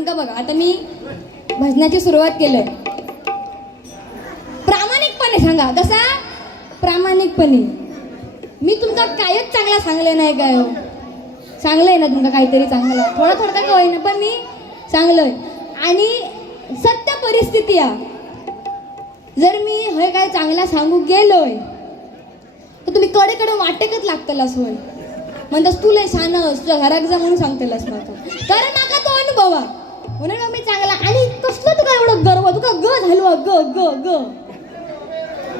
बघा आता मी भजनाची सुरुवात केलंय. प्रामाणिकपणे सांगा. कसा प्रामाणिकपणे. मी तुमचा कायच चांगला सांगले नाही काय हो. सांगलंय ना तुमका काहीतरी चांगला, थोडा थोडा का होईना पण मी सांगलंय. आणि सत्य परिस्थिती आहे. जर मी हे काय चांगला सांगू गेलोय तर तुम्ही कडे कडे वाटेकच लागतलास होय. म्हणतास तू लय शानस, तुझ्या घरात जा म्हणून सांगतेलास माका. कारण माका तो अनुभव आहे म्हणून मग मी चांगला. आणि कसलं तुका एवढं गर्व, तुका ग झालो ग ग ग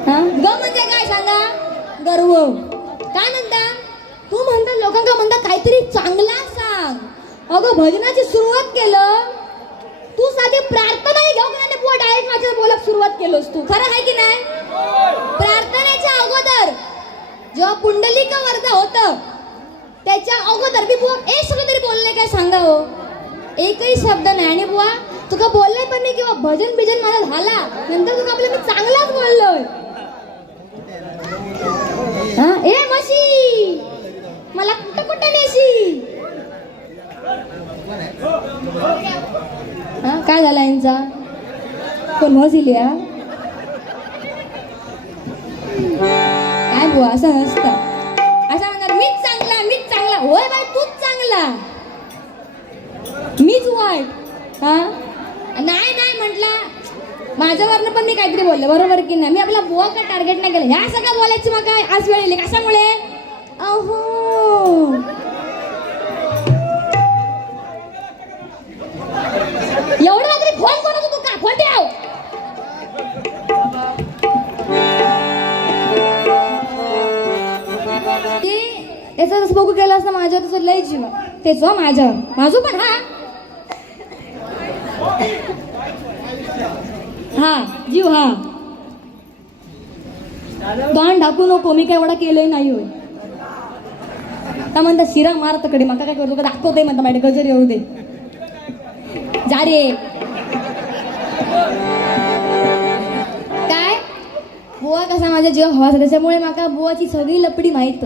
हा ग म्हणजे काय सांगा. गर्व काय म्हणता. तू म्हणता लोकांना म्हणता काहीतरी चांगला सांग. अगं भजनाची सुरुवात केलं तू साधी प्रार्थनाही घेऊन आणि बुवा डायरेक्ट माझ्या बोलत सुरुवात केलोस तू. खरं आहे की नाही. प्रार्थनेच्या अगोदर जेव्हा पुंडलिक वरदा होतं त्याच्या अगोदर मी बुवा एक शब्द तरी बोलले काय सांगा हो. एकही शब्द नाही. आणि बुवा तुका बोलले पण नाही किंवा भजन बिजन मला झाला नंतर तुका आपलं मी चांगलाच बोललोय. हा ए मशी मला कुठं कुठं नेशी. हा काय झाला यांचा कोण मसिली हा काय बुवा असं नसतं. असं म्हणणार मीच चांगला मीच चांगला. होय बाई तूच चांगला मीच वाईट. हा नाही नाही म्हटलं माझ्यावरनं पण मी काहीतरी बोलले बरोबर की नाही. मी आपला बुवा का टार्गेट नाही केलं. ह्या सगळं बोलायची मग काय आज वेळ येईल कशामुळे. अहो एवढं रात्री फोन करत होतो का. फोन ठेव. त्याचा जसं बघू गेला असं माझ्यावर तसं लय जीव तेच माझ्यावर माझं पण. हा जीव हा गाण ढाकू नको. मी काय एवढा केलंय नाही होय. का म्हणता शिरा मार तकडे मका काय करतो का दाखवते म्हणता माझ्या गजर येऊ दे जा रे. काय बुवा कसा माझ्या जीव हवा त्याच्यामुळे माका बुवाची सगळी लपडी माहित.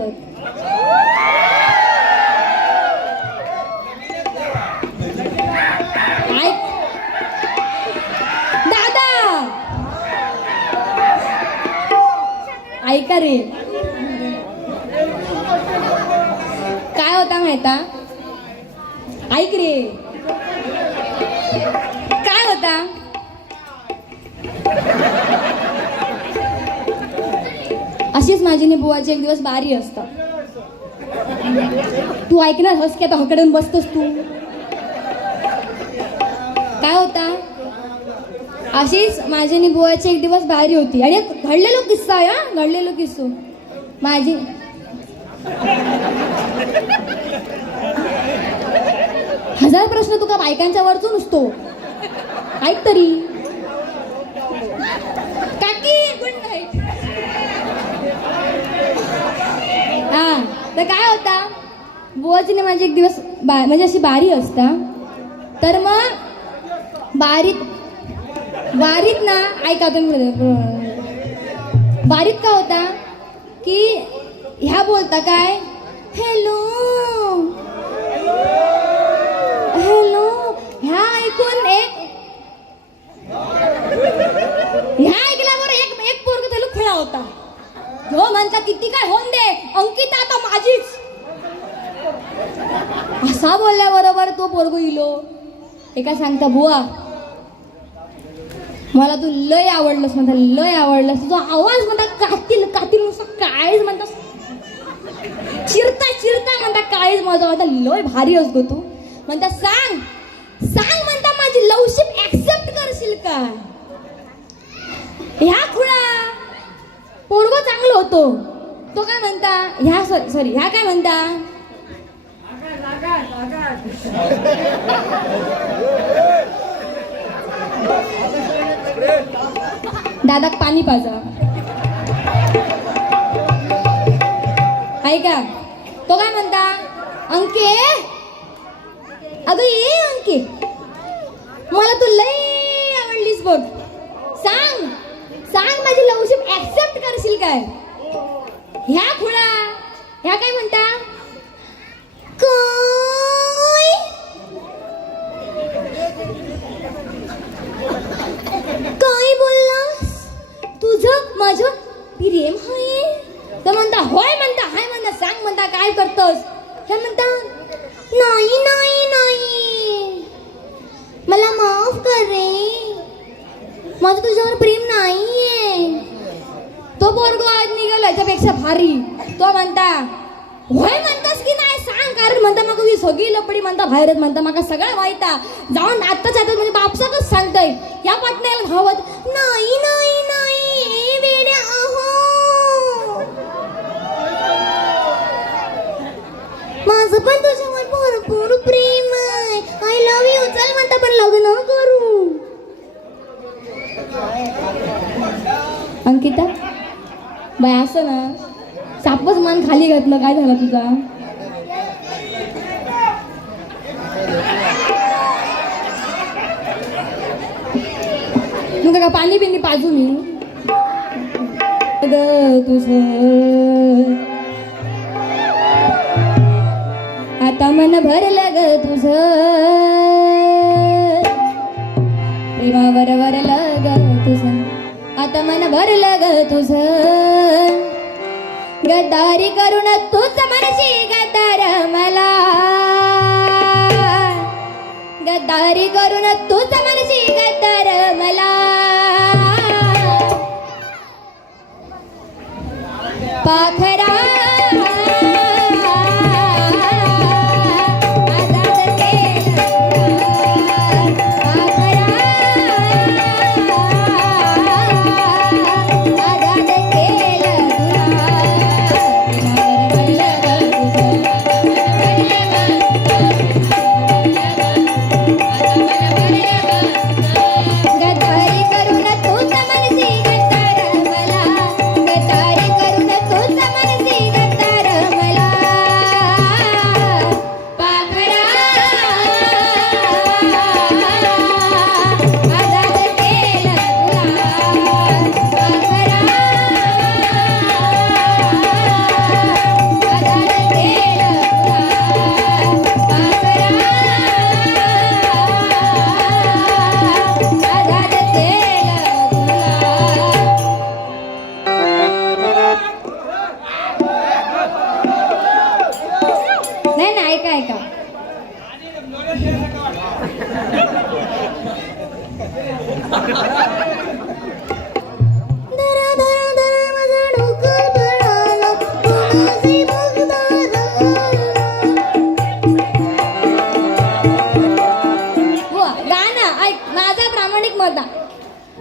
दादा ऐका रे. काय होता माहिता. ऐक रे काय होता. अशीच माझी नि बुवाची एक दिवस बारी असतं. तू ऐकणार हस की आता हकडून बसतोस तू. काय होता अशीच माझी नि बुवाची एक दिवस बारी होती. आणि घडलेलो किस्सा आहे हा घडलेलो किस्सो. माझी हजार प्रश्न तुका बायकांच्या वरचून नसतो. ऐक तरी काकी गुड नाईट. हा तर काय होता बुवाची माझी एक दिवस म्हणजे अशी बारी असता. तर मग बारीत ना ऐका तुम्ही. बारीत का होता की ह्या बोलता काय हॅलो हॅलो. ह्या ऐकून ह्या ऐकल्यावर एक पोरग त्याला खुळा होता. जो म्हणता किती काय होऊन दे अंकिता आता माझीच. असा बोलल्याबरोबर तो पोरगो इलो. एका सांगता बुवा मला तू लय आवडलंस म्हणता लय आवडलंस. तुझा आवाज म्हणता कातील कातील नुसतं काळीच म्हणता चिरता चिरता म्हणता काळीच माझा म्हणता लय भारी असतो तू. म्हणता सांग सांग म्हणता माझी लवशिप ऍक्सेप्ट करशील का. ह्या खुळा पोरगो चांगलं होतो. तो काय म्हणता ह्या सॉरी ह्या काय म्हणता दादाक पाणी पाजा. ऐका तो काय म्हणता अंके अगं ये अंके मला तू लय आवडलीस बघ. सांग सांग माझी लवशिप ऍक्सेप्ट करशील काय. ह्या खुळा ह्या काय म्हणता काय माफ कर रे, माझं तुझ्यावर प्रेम नाहीये. तो पोरगो आज निघाला याच्यापेक्षा भारी. तो म्हणता होय म्हणतास की नाही सांग, कारण म्हणता मग ही सगळी लपडी म्हणता बाहेरच म्हणता मका सगळं माहिता. जाऊन आत्ताच आता म्हणजे बापसाकच सांगताय या पाटण्याला धावत नाही नाही नाही ए वेड्या अहो, माझं पण तुझ्यावर भरपूर प्रेम आहे. आय लव्ह यू चल म्हणता पण लग्न करू. अंकिता बाय असं ना सापच मान खाली घातलं, काय झालं तुझा? मग का पाणी बिनी पाजू मी तुझ आता मन भरलं ग तुझ प्रेमावर वरलं ग तुझ आता मन भरलं ग तुझ गद्दारी करून तूच मनशी गद्दार मला गद्दारी करून तूच मनशी गद्दार मला पाखरा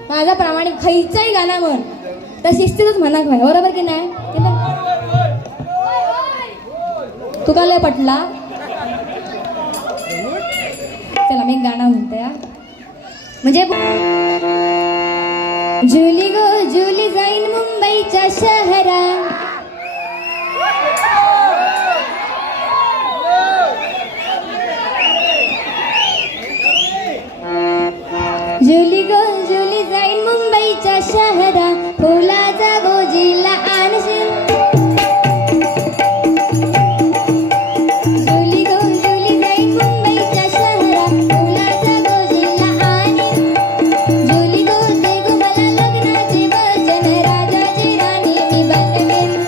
माझा प्रामाणिक खैचाही गाणं म्हण तर शिस्तीतच म्हणा काय बरोबर की नाही. तुका लय पटला चला मी गाणं म्हणते म्हणजे जुली गो जुली जाईन मुंबईच्या शहरा जुली गो जुली जाईन मुंबईच्या शहरा फुलाचा गोजीला आणशील जुली गो जुली जाईन मुंबईच्या शहरा फुलाचा गोजीला आणीन जुली गो दे गो मला लग्नाचे वचन राजाची राणी मी बनवेन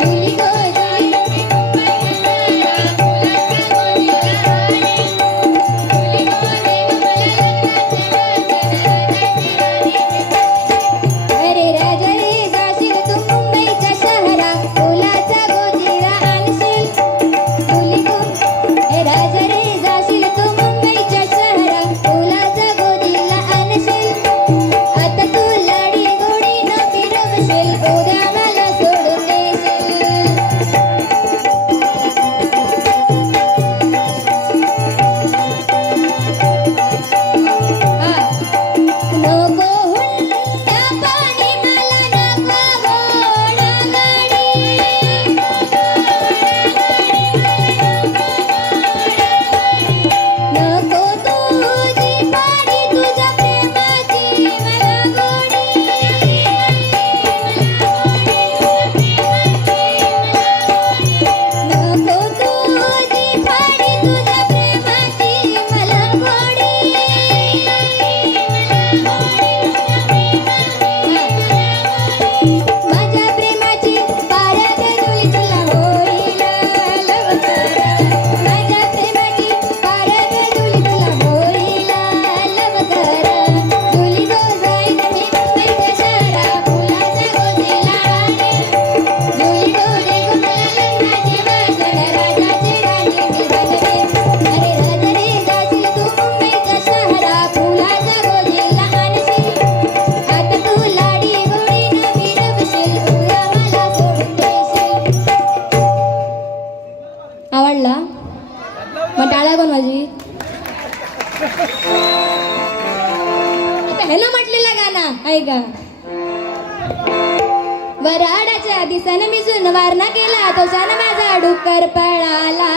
जुली गो जुली ह्यानं म्हटलेला गाणं ऐका. वराडाच्या दिसानं मी वारणा केला तोशान माझा डुक्कर पळाला.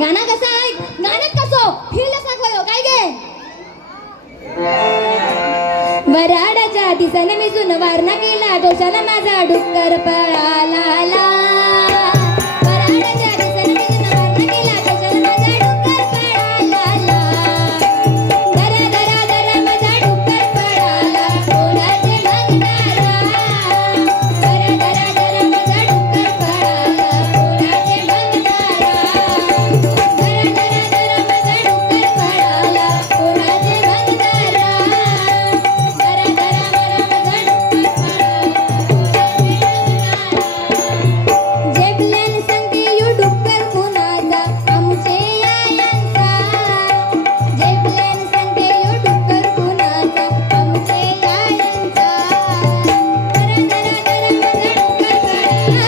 गाणं कसं आहे गाण्यात कसं फिरलं सांगवायो काय गे. वराडाच्या दिसाने मी वारणा केला दोषानं माझा डुक्कर पळाला. वराडाच्या दिसाने मी वारणा केला दोषानं माझा डुक्कर पळाला. दरा दरा दरा माझा डुक्कर पळाला कोणाचे बघणारा. दरा दरा दरा माझा डुक्कर पळाला कोणाचे बघणारा. दरा दरा दरा माझा डुक्कर पळाला कोणाचे बघणारा. जेबल्यान सांगते यो डुक्कर कुणाचा आमचे यायांचा. जेबल्यान सांगते यो डुक्कर कुणाचा आमचे यायांचा. दरा दरा दरा माझा डुक्कर पळाला.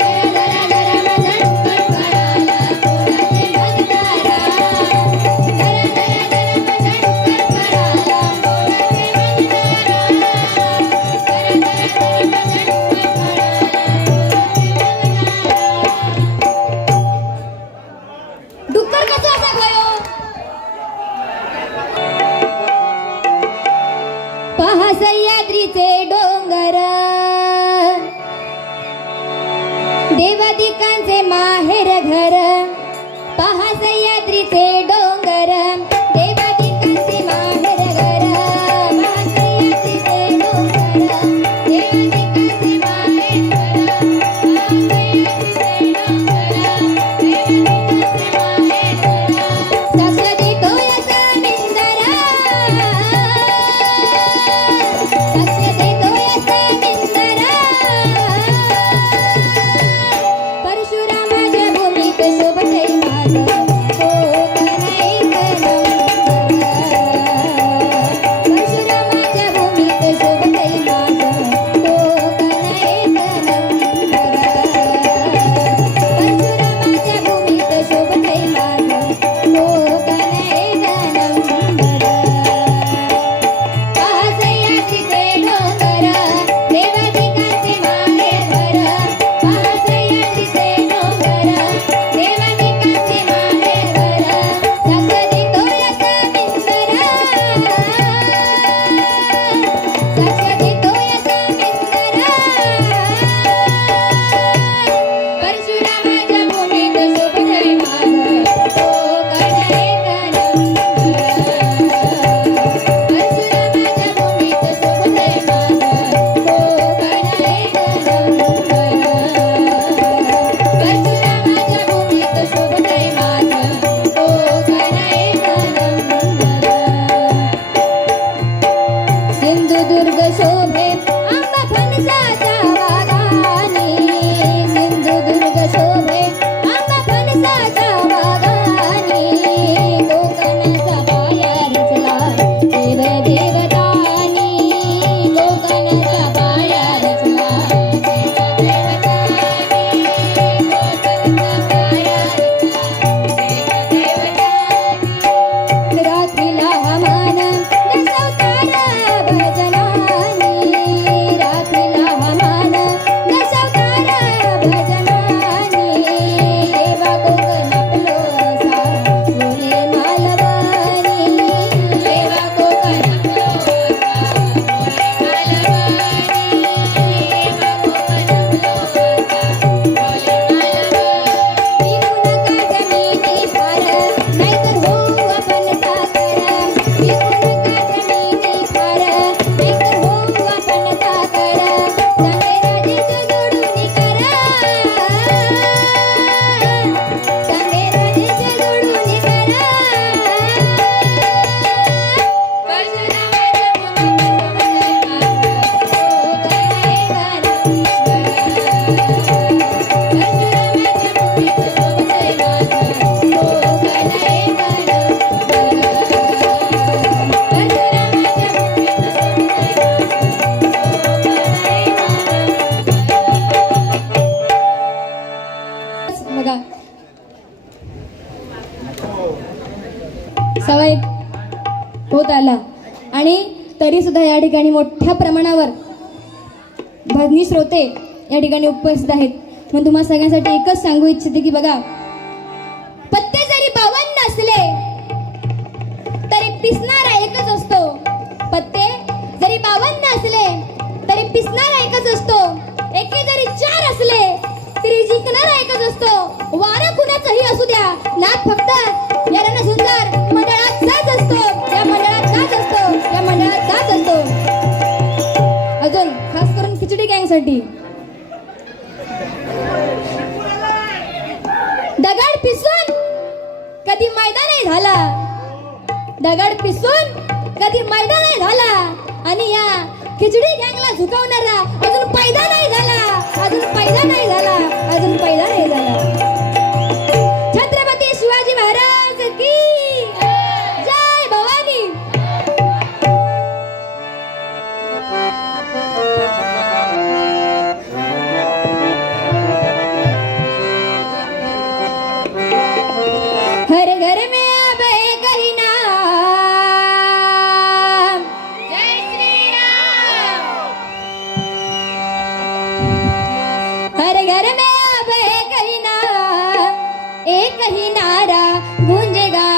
दरा दरा दरा माझा डुक्कर पळाला कोणाचे बघणारा. दरा दरा दरा माझा डुक्कर पळाला कोणाचे डुक्कर कसं असा गयो. पहा सह्याद्रीचे डोंगर देवादिकांचे माहेर घर. पहा सह्याद्रीचे डोंगर देवादिकांचे माहेर घर. पहा सह्याद्रीचे डोंगर देवादिकांचे माहेर घर. पहा सह्याद्रीचे डोंगर देवादिकांचे माहेर घर. साक्ष देतो याचा मिंदरा. साक्ष देतो याचा मिंदरा. परशुरामाच्या भूमीत शोभते माझं कोकण. बघा सवय होत आला आणि तरी सुद्धा या ठिकाणी मोठ्या प्रमाणावर भजनी श्रोते या ठिकाणी उपस्थित आहेत. म्हणून तुम्हा सगळ्यांसाठी एकच सांगू इच्छिते की बघा, पत्ते जरी 52 असले तरी पिसणारा एकच असतो. पत्ते जरी 52 असले तरी पिसणारा एकच असतो. एके जरी 4 असले तरी जिंकणारा एकच असतो. वारा कुणाचंही असू द्या, नाद फक्त या रणसुंदर मंडळात जात असतो. या मंडळात जात असतो. या मंडळात जात असतो. अजून खास करून खिचडी गँगसाठी दगड पिसून कधी मैदानही झाला. दगड पिसून कधी मैदानही झाला आणि या खिचडी गँगला झुकवणारा अजून पैदा नाही झाला. अजून पैदा नाही झाला. अजून पैदा नाही झाला. छत्रपती शिवाजी महाराज की जय. भवानी. हर घर में अब एक ही नाम, जय श्री राम. हर घर में अब एक ही नाम, एक ही नारा गूंजेगा.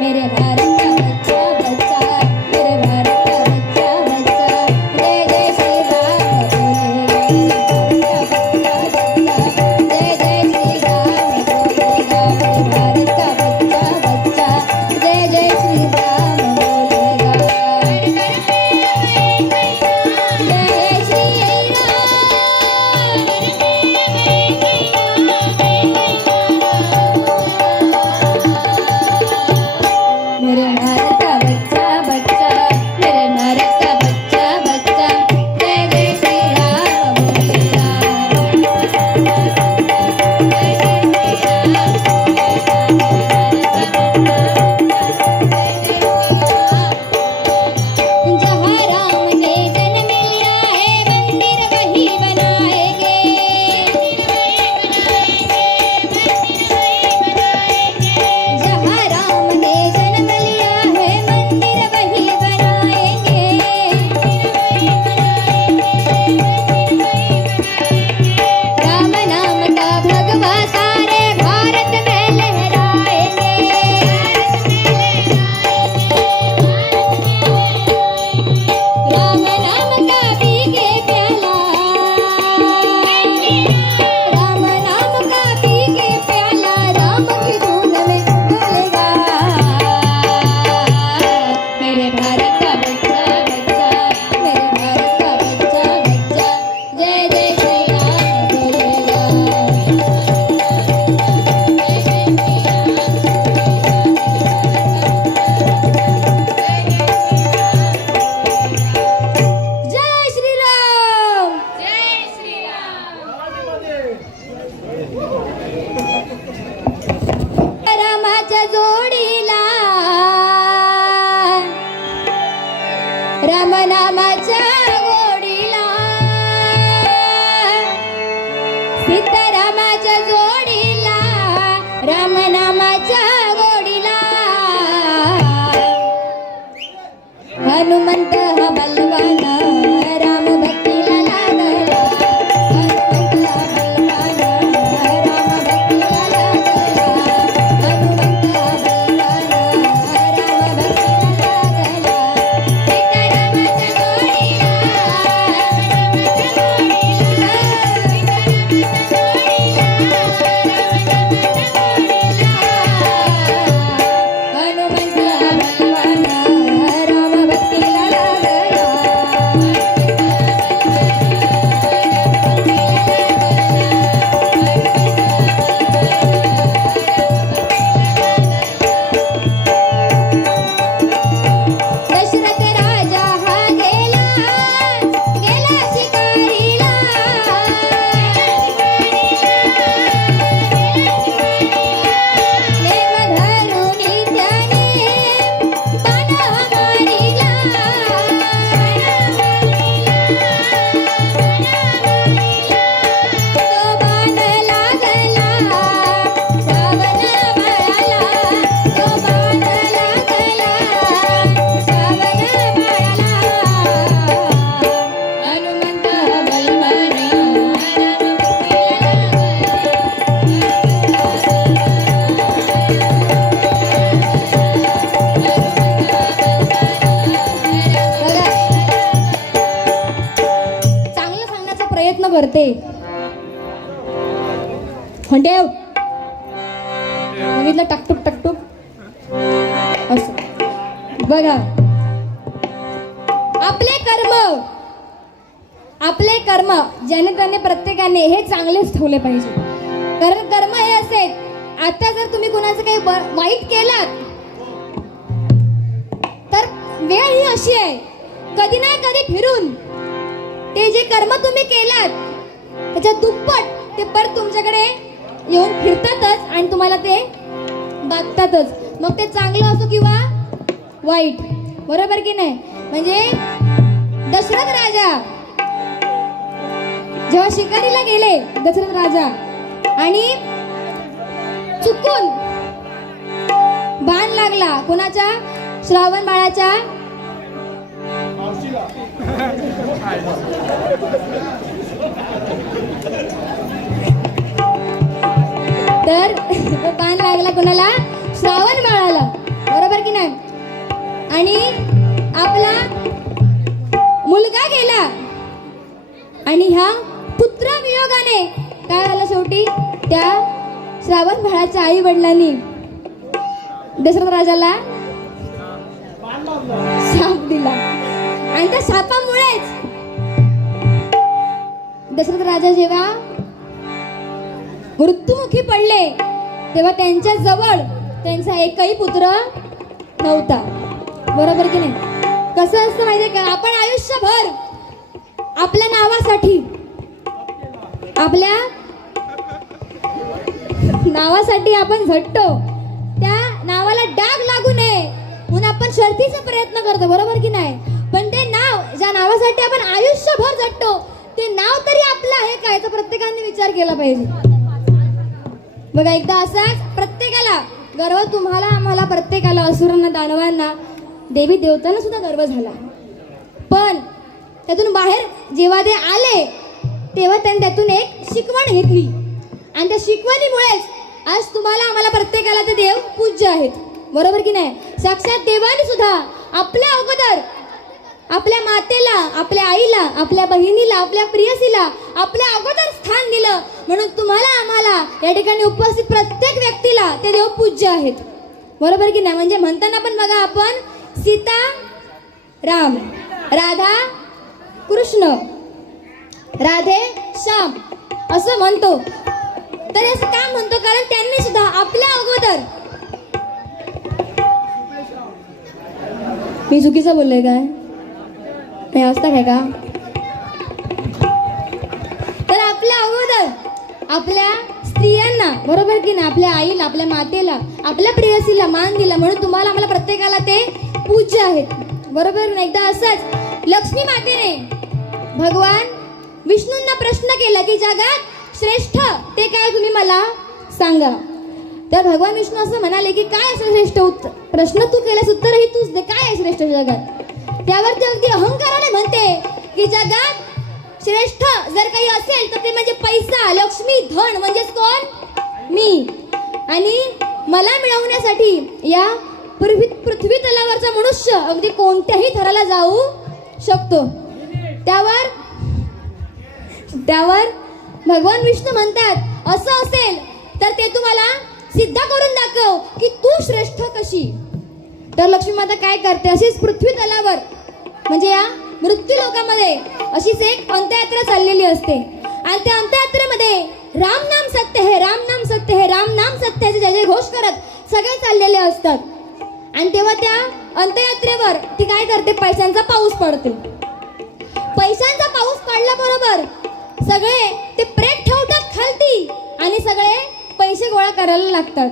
मेरे भारत का बच्चा बच्चा, मेरे भारत का बच्चा बच्चा, जय जय श्री राम बोलेगा. जय जय श्री राम बोलेगा. मेरे भारत का बच्चा बच्चा, जय जय श्री राम बोलेगा. जय श्री राम. मेरे भारत का बच्चा बच्चा, मेरे भारत का बच्चा बच्चा, जय जय श्री राम बोलेगा. जहाँ राम ने जन्म लिया है मंदिर वही बनाएंगे. जहाँ राम ने जन्म लिया है मंदिर वही बनाएंगे. राम नाम का भगवा सारे भारत में लहराएंगे. राम नाम का पीके प्याला, राम नाम का पीके प्याला, राम की धुन में डोलेगा. मेरे भारत का बच्चा बच्चा, मेरे भारत का बच्चा बच्चा, जय जय श्री राम बोलेगा. जय श्री राम. जय श्री राम. रामाच्या जोडीला, राम नामाच्या गोडीला, सीतारामाच्या जोडीला, राम नामाच्या गोडीला. हनुमंत हा बलवाना, राम भक्तीला लागला. हनुमंत हा बलवाना, राम भक्तीला लागला. हनुमंत हा बलवाना, राम भक्तीला लागला. सीतारामाच्या जोडीला, रामाच्या जोडीला, सीतारामाच्या जोडीला. फोन ठेव. बघितलं टाकटूक टाकटूक असं. बघा आपले कर्म ज्याने त्याने प्रत्येकाने हे चांगलेच ठेवले पाहिजे. कारण कर्म हे असे, आता जर तुम्ही कुणाचं काही वाईट केलात तर वेळ ही अशी आहे, कधी ना कधी फिरून ते जे कर्म तुम्ही केलात त्याच्या दुप्पट ते परत तुमच्याकडे येऊन फिरतातच आणि तुम्हाला ते बागतातच. मग ते चांगलं असो किंवा वाईट, बरोबर की नाही. म्हणजे दशरथ राजा जेव्हा शिकारीला गेले, दशरथ राजा, आणि चुकून बाण लागला कोणाच्या, श्रावण बाळाच्या तर बाण लागला कोणाला, श्रावण बाळाला, बरोबर की नाही. आणि आपला मुलगा गेला आणि ह्या पुत्रवियोगाने काय झालं, शेवटी त्या श्रावण बाळाच्या आई वडिलांनी दशरथ राजाला शाप दिला. आणि त्या शापामुळेच दशरथ राजा जेव्हा मृत्युमुखी पडले तेव्हा त्यांच्या जवळ त्यांचा एकही पुत्र नव्हता, बरोबर की नाही. कसं असतं माहितीये का, आपण आयुष्यभर आपल्या नावासाठी आपण झटतो, त्या नावाला डाग लागू नये म्हणून आपण शर्थीचा प्रयत्न करतो, बरोबर की नाही. पण ते नाव ज्या नावासाठी आपण आयुष्यभर झटतो ते नाव तरी आपलं आहे का, याचा प्रत्येकाने विचार केला पाहिजे. बघा एकदा असाच प्रत्येकाला गर्व, तुम्हाला आम्हाला प्रत्येकाला, असुरांना दानवांना देवी देवतांना सुद्धा गर्व झाला. पण त्यातून बाहेर जेव्हा ते आले तेव्हा त्यांनी त्यातून एक शिकवण घेतली आणि त्या शिकवणीमुळेच आज तुम्हाला आम्हाला प्रत्येकाला ते देव पूज्य आहेत, बरोबर की नाही. साक्षात देवाने सुद्धा आपल्या अगोदर आपल्या मातेला, आपल्या आईला, आपल्या बहिणीला, आपल्या प्रियसीला आपल्या अगोदर स्थान दिलं. म्हणून तुम्हाला आम्हाला या ठिकाणी उपस्थित प्रत्येक व्यक्तीला ते देव पूज्य आहेत, बरोबर की नाही. म्हणजे म्हणताना पण बघा आपण सीता राम, राधा कृष्ण, राधे श्याम असं म्हणतो. तर असं का म्हणतो, कारण त्यांनी सुद्धा आपल्या अगोदर, मी चुकीचं बोलले काय, नाही अवस्था काय का, तर आपल्या अगोदर आपल्या स्त्रियांना, बरोबर की नाही, आपल्या आईला, आपल्या मातेला, आपल्या प्रेयसीला मान दिला. म्हणून तुम्हाला आम्हाला प्रत्येकाला ते पूज्य आहेत, बरोबर नाही. एकदा असंच लक्ष्मी मातेने भगवान विष्णूंना प्रश्न केला की जगात श्रेष्ठ ते काय, तुम्ही मला सांगा. तर भगवान विष्णू असं म्हणाले की काय असं श्रेष्ठ प्रश्न तू केलास, उत्तरही तूच दे, काय आहे श्रेष्ठ जगात. त्यावर ते अगदी अहंकाराने म्हणते की जगात श्रेष्ठ जर काही असेल तर ते म्हणजे पैसा, लक्ष्मी, धन, म्हणजेच कोण, मी. आणि मला मिळवण्यासाठी या पृथ्वी तलावरचा मनुष्य अगदी कोणत्याही थराला जाऊ शकतो. त्यावर भगवान विष्णू म्हणतात असं असेल तर ते तुम्हाला सिद्ध करून दाखव की तू श्रेष्ठ कशी. तर लक्ष्मी माता काय करते, अशीच पृथ्वी तलावर म्हणजे या मृत्यू लोकामध्ये अशीच एक अंत्ययात्रा चाललेली असते. आणि त्या अंत्ययात्रेमध्ये राम नाम सत्य है, राम नाम सत्य है, राम नाम सत्य है जय जय घोष करत सगळे चाललेले असतात. आणि तेव्हा त्या अंत्ययात्रेवर ती काय करते, पैशांचा पाऊस पडते. पैशांचा पाऊस पडल्याबरोबर सगळे ते प्रेत ठेवतात खालती आणि सगळे पैसे गोळा करायला लागतात.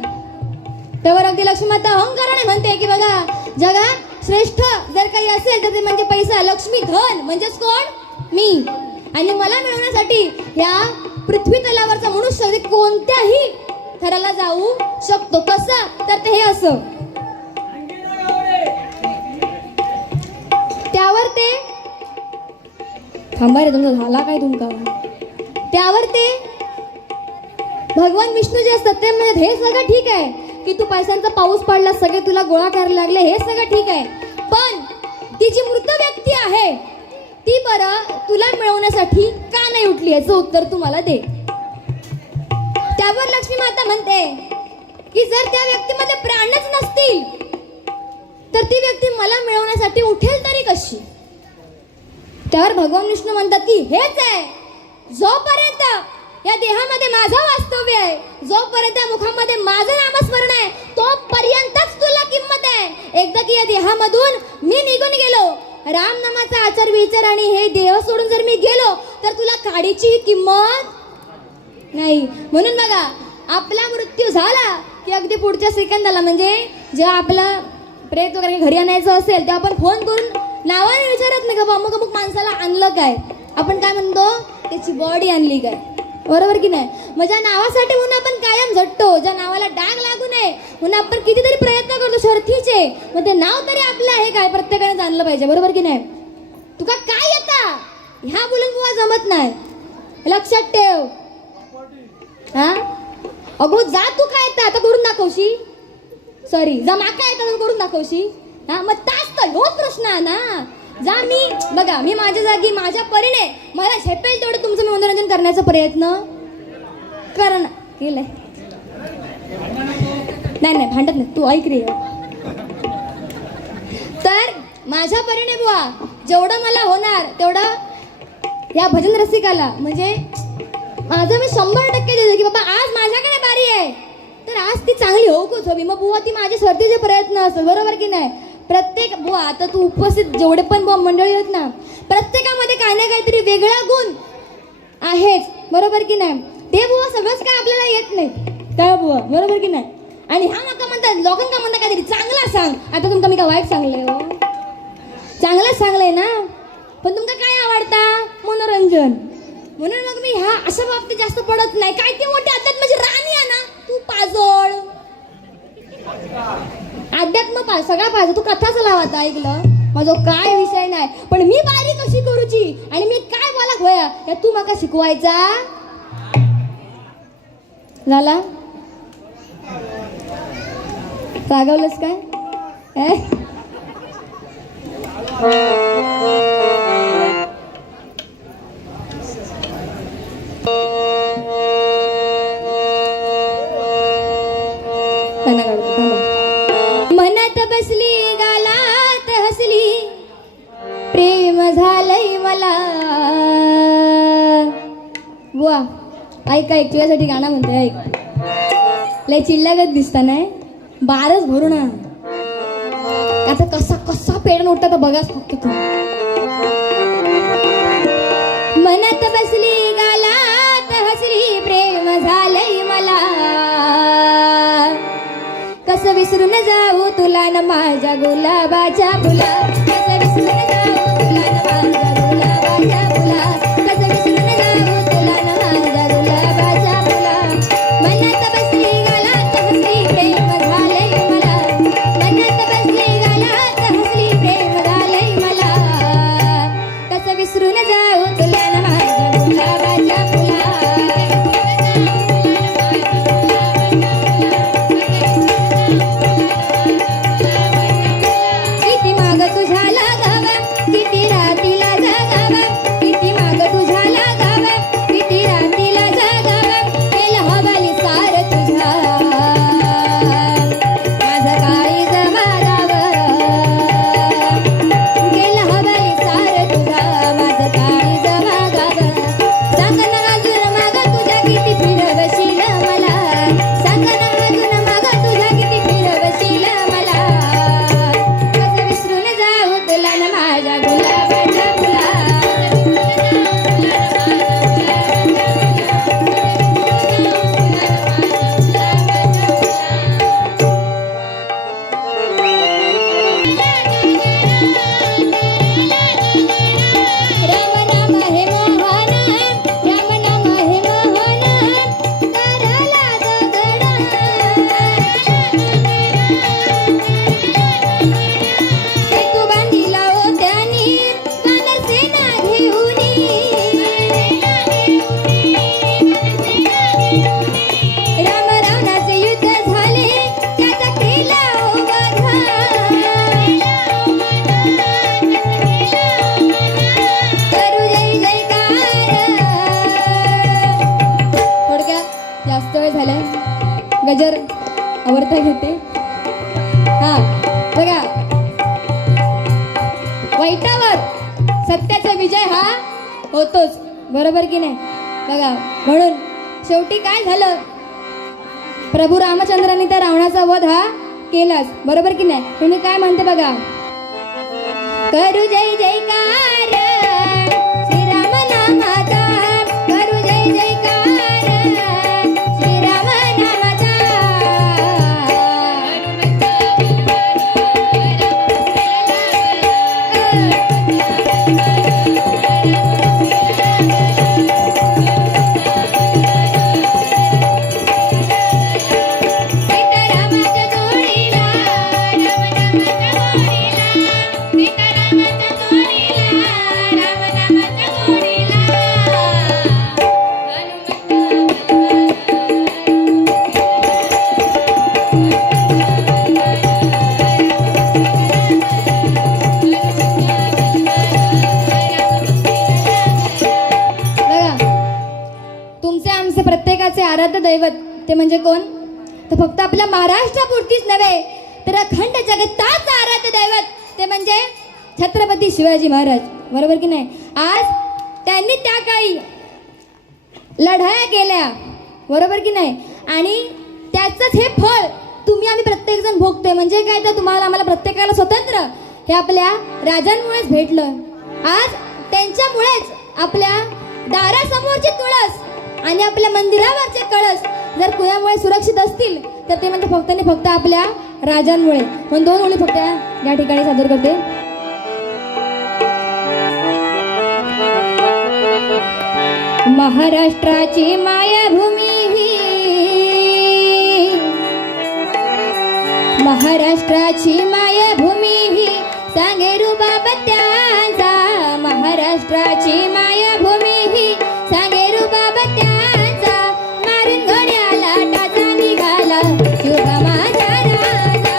तेव्हा अगदी लक्ष्मी माता अहंकाराने म्हणते की बघा जगात श्रेष्ठ जर काही असेल तर ते म्हणजे पैसा, लक्ष्मी, धन, म्हणजेच कोण, मी. आणि मला मिळवण्यासाठी या पृथ्वी तलावरचा मनुष्य कोणत्याही थराला जाऊ शकतो. कसं, तर ते हे असं. त्यावर ते थांबा रे, तुमचा झाला काय तुमका. त्यावर ते भगवान विष्णू जे असतात ते म्हणजे हे सगळं ठीक आहे की तू पैशांचा पाऊस पडला, सगळे तुला गोळा करायला लागले, हे सगळं ठीक आहे. पण ती जी मृत व्यक्ती आहे ती बरं तुला मिळवण्यासाठी का नाही उठली, याचं उत्तर तू मला दे. त्या यावर लक्ष्मी माता म्हणते की जर त्या व्यक्तीमध्ये प्राणच नसतील तर ती व्यक्ती मला मिळवण्यासाठी उठेल तरी कशी. त्यावर भगवान विष्णू म्हणतात की हेच आहे, जोपर्यंत या देहामध्ये माझं वास्तव्य आहे, जोपर्यंत या मुखामध्ये माझं नामस्मरण आहे, तोपर्यंतच तुला किंमत आहे. एकदा की या देहामधून मी निघून गेलो, राम नामाचा आचार विचार आणि हे देह सोडून जर मी गेलो तर तुला काडीची किंमत नाही. म्हणून बघा, आपला मृत्यू झाला की अगदी पुढच्या सेकंदाला, म्हणजे जेव्हा आपला प्रेत वगैरे घरी आणायचं असेल तेव्हा आपण फोन करून नावाने विचारत नाही का बा अमुक अमुक माणसाला आणलं काय, आपण काय म्हणतो, त्याची बॉडी आणली काय. बरोबर की नाही. मग ज्या नावासाठी म्हणून आपण कायम झटतो, ज्या नावाला डाग लागू नये म्हणून आपण कितीतरी प्रयत्न करतो शर्थीचे, मग ते नाव तरी आपलं आहे काय प्रत्येकाने जाणलं पाहिजे. बरोबर की नाही. तुका काय येता ह्या बोलून बुवा जमत नाही, लक्षात ठेव. हा अगो जा, तू काय येतं आता करून दाखवशी, सॉरी जा माका येतं करून दाखवशी. हा मग तास तर होच प्रश्न आहे ना. जा, मी बघा, मी माझ्या जागी माझ्या परीने मला झेपेल तेवढं तुमचं मी मनोरंजन करण्याचा प्रयत्न करणार केलंय. नाही नाही भांडत नाही, तू ऐक रे. तर माझ्या परीने बुवा जेवढं मला होणार तेवढं या भजन रसिकाला, म्हणजे माझं मी 100% देतो की बाबा आज माझ्याकडे बारी आहे तर आज ती चांगली होऊच हवी. मग बुवा ती माझे सर्दीचे प्रयत्न असतात. बरोबर की नाही. प्रत्येक बुवा, आता तू उपस्थित जेवढे पण बुवा मंडळी आहेत ना, प्रत्येकामध्ये काही ना काहीतरी वेगळा गुण आहेच. बरोबर की नाही. ते बुवा सगळंच काय आपल्याला येत नाही काय बुवा. बरोबर की नाही. आणि हा मका म्हणतात, लोकांना म्हणतात काहीतरी चांगला सांग. आता तुमका मी काय वाईट सांगलंय हो, चांगलंच सांगलंय ना. पण तुमका काय आवडता, मनोरंजन. म्हणून मग मी ह्या अशा बाबतीत जास्त पडत नाही. काय ते मोठे अध्यात्माची राणी आहे ना, तू पाजळ अध्यात्म सगळा पाहिजे. तू कथाच लावता ऐकलं माझं काय विषय नाही, पण मी बारी कशी करूची आणि मी काय बोला होया या तू मका शिकवायचा. झाला रागवलंस काय. मनात बसली गालात हसली प्रेम झालंय मला. बुवा ऐक ऐक, तुझ्यासाठी गाणं म्हणते ऐक. लय चिल्लागत दिसता नाही, बारच भरू ना. आता कसा कसा पेरण उठता बघाच फक्त तू. मनात बसली गालात हसली प्रेम झालंय मला, कसं विसरून जाऊ तुला न माझ्या गुलाबाच्या फुला. कसं विसरून जाऊ तुला न माझ्या गुलाबाच्या फुला. कसं विसरून जाऊ तुला न माझ्या गुलाबाच्या फुला. मनात बसली गालात हसली प्रेम झालंय मला. मनात बसली गालात हसली प्रेम झालंय मला. कसं विसरून जाऊ तुला न माझ्या गुलाबाच्या फुला. किती माग तुझ्या गजर आवडता घेते. हा बघा, वाईटावर सत्याचा विजय हा होतोच, बरोबर की नाही. बघा म्हणून शेवटी काय झालं, प्रभू रामचंद्रांनी त्या रावणाचा वध हा केलाच, बरोबर की नाही. तुम्ही काय म्हणते बघा, करू जय जयकार श्रीराम नामाचा, करू जय जयकार श्रीराम नामाचा. प्रत्येकाचे आराध्य दैवत ते म्हणजे कोण, तर फक्त आपल्या महाराष्ट्रापुरतीच नव्हे तर अखंड जगताचं आराध्य दैवत ते म्हणजे छत्रपती शिवाजी महाराज, बरोबर की नाही. आज त्यांनी त्या काळी लढाया केल्या, बरोबर की नाही, आणि त्याचंच हे फळ तुम्ही आम्ही प्रत्येक जण भोगतोय. म्हणजे काय, तर तुम्हाला आम्हाला प्रत्येकाला स्वतंत्र हे आपल्या राजांमुळेच भेटलं. आज त्यांच्यामुळेच आपल्या दारासमोरची तुळस आणि आपल्या मंदिरावरचे कळस जर कुणामुळे सुरक्षित असतील तर ते म्हणजे फक्त आणि फक्त आपल्या राजांमुळे. म्हणून दोन ओळी फक्त या ठिकाणी सादर करते. महाराष्ट्राची मायाभूमी ही, महाराष्ट्राची मायाभूमी ही सांगे रुबाब त्यांचा, महाराष्ट्राची मायाभूमी ही सांगे रुबाब त्यांचा. मारून घोड्याला टाचा निघाला शिवबा माझा राजा,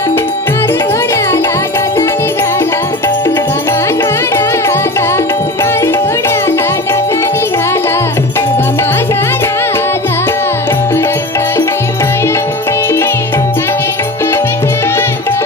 मारून घोड्याला टाचा निघाला शिवबा माझा राजा, मारून घोड्याला टाचा निघाला शिवबा माझा राजा. महाराष्ट्राची मायाभूमी सांगे रुबाब त्यांचा,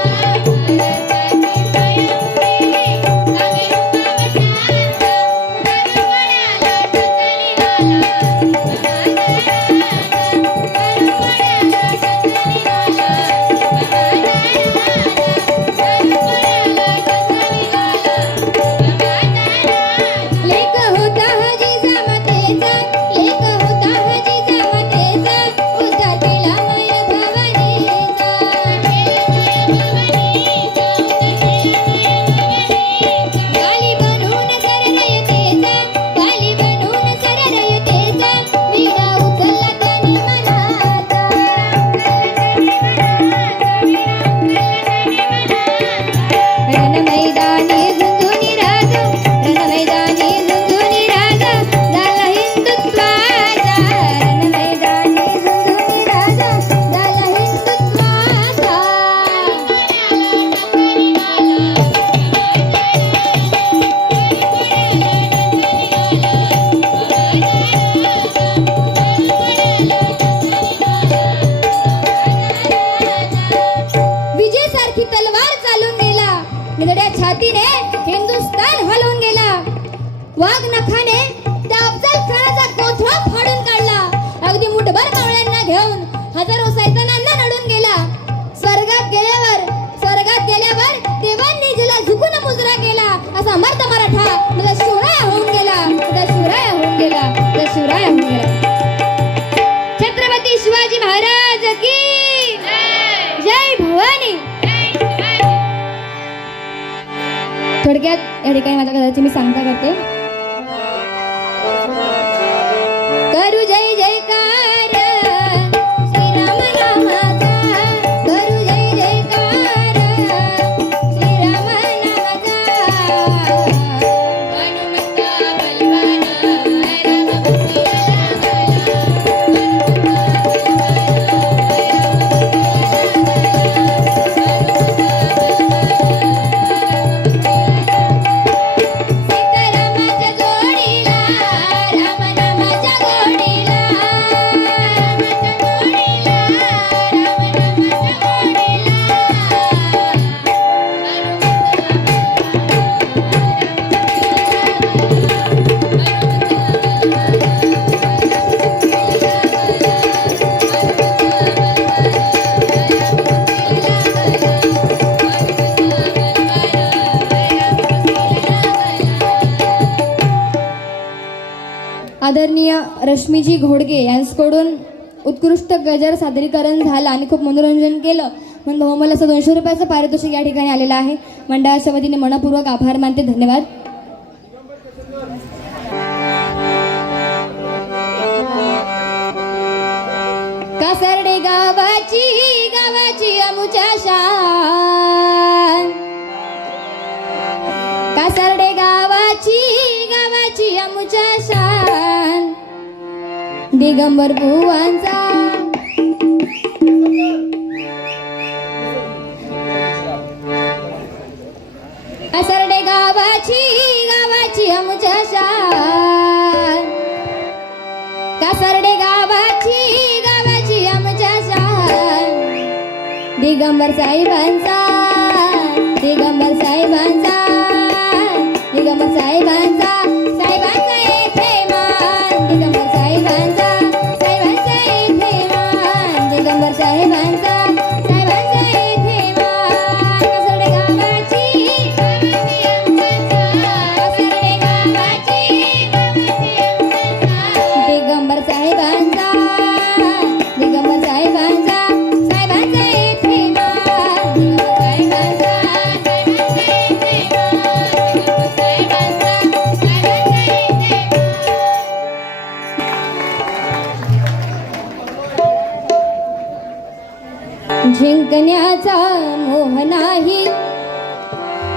निधड्या छातीने हिंदुस्थान हलवून गेला. वाघ नखाने त्या अफजल खानाचा कोथळा फाडून काढला. अगदी मुठभर मावळ्यांना घेऊन हजारो सैतानांना नडून गेला. स्वर्गात गेल्यावर देवांनी जिला झुकून मुजरा केला. असा मर्द मराठा तुझा शिवराया होऊन गेला, तुझा शिवराया होऊन गेला, तुझा शिवराया होऊन गेला. छत्रपती शिवाजी महाराज की जय भवानी. थोडक्यात या ठिकाणी माझ्या कथाची मी सांगता करते. करू जय जयकार श्रीराम नामाचा, करू जय जयकार श्रीराम नामाचा. हनुमंता बलवान राम सीतारामाच्या रश्मीजी घोडगे यांच्याकडून उत्कृष्ट गजर सादरीकरण झालं आणि खूप मनोरंजन केलं म्हणून भाऊ मला असं 200 रुपयाचं पारितोषिक या ठिकाणी आलेलं आहे. मंडळाच्या वतीने मनपूर्वक आभार मानते. धन्यवाद. कासर्डे गावाची अमुच्या शान, कासर्डे गावाची अमुच्या शान, दिगंबर बुवांचा कासर्डे गावाची अमुच्या शान, कासर्डे गावाची अमुच्या शान, दिगंबर साहेबांचा दिगंबर साहेबांचा येथे मान, दिगंबर साहेबांचा येथे मान, दिगंबर साहेबांचा येथे मान. कासर्डे गावाची दिगंबर साहेबांचा येथे मान, जिंकण्याचा मोह नाही,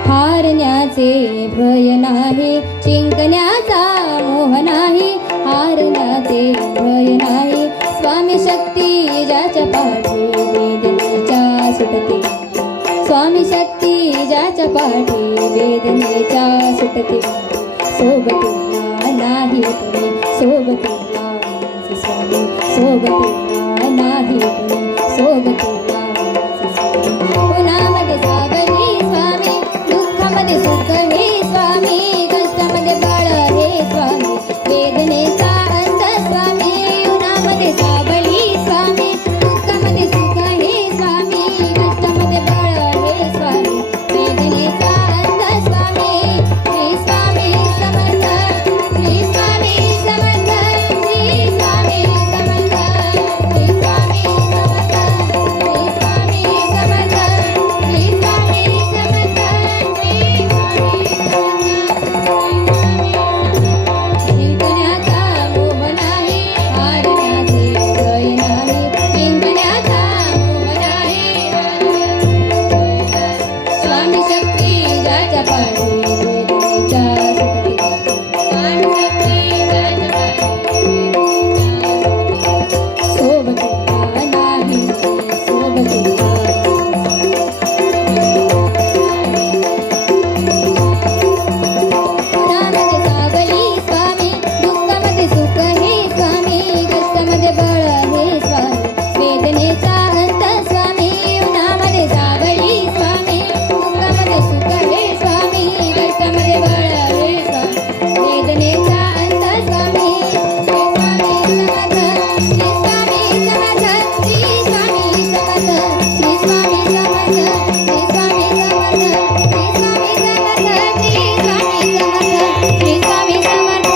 हारण्याचे भय नाही, जिंकण्याचा मोह नाही, हारण्याचे भय नाही. स्वामी शक्ती ज्याच्या पाठी वेदनेच्या सुटते, स्वामी शक्ती ज्याच्या पाठी वेदनेच्या सुटते. सोबतीला नाही कुणी, सोबतीला स्वामी, सोबतीला नाही कुणी, सोबतीला उन्हामध्ये सावली स्वामी, दुःखामध्ये सुख हे स्वामी, कष्टामध्ये बळ हे स्वामी, वेदनेचा अंत स्वामी. उन्हामध्ये सावली स्वामी, दुःखामध्ये सुख हे स्वामी, कष्टामध्ये बळ हे स्वामी, वेदनेचा अंत स्वामी. श्री स्वामी समर्थ, श्री स्वामी समर्थ, श्री स्वामी समर्थ, श्री स्वामी समर्थ, श्री स्वामी समर्थ, श्री स्वामी समर्थ, श्री जिंकण्याचा मोह नाही, हारण्याचे भय नाही, जिंकण्याचा मोह नाही, स्वामी शक्ती ज्याच्या पाठी वेदनेच्या सुटते, स्वामी शक्ती ज्याच्या पाठी सोबतीला नाही, सोबतीला उन्हामध्ये सावली स्वामी, दुःखामध्ये सुख हे स्वामी, कष्टामध्ये बळ हे स्वामी, वेदनेचा अंत स्वामी. उन्हामध्ये सावली स्वामी, दुःखामध्ये सुख हे स्वामी, कष्टामध्ये बळ हे स्वामी, वेदनेचा अंत स्वामी. श्री स्वामी समर्थ, श्री स्वामी समर्थ, श्री स्वामी समर्थ, श्री स्वामी समर्थ, श्री स्वामी समर्थ, श्री स्वामी समर्थ, श्री स्वामी समर्थ, श्री स्वामी समर्थ.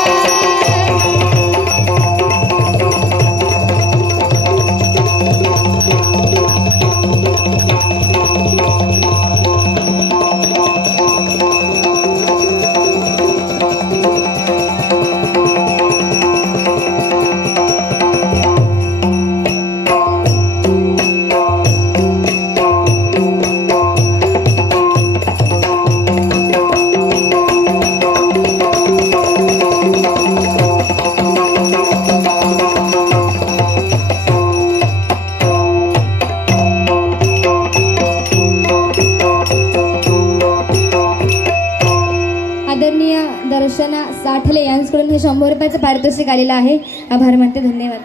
आदरणीय दर्शना साठले यांच्याकडून हे 100 रुपयाचं पारितोषिक आलेलं आहे. आभार मानते. धन्यवाद.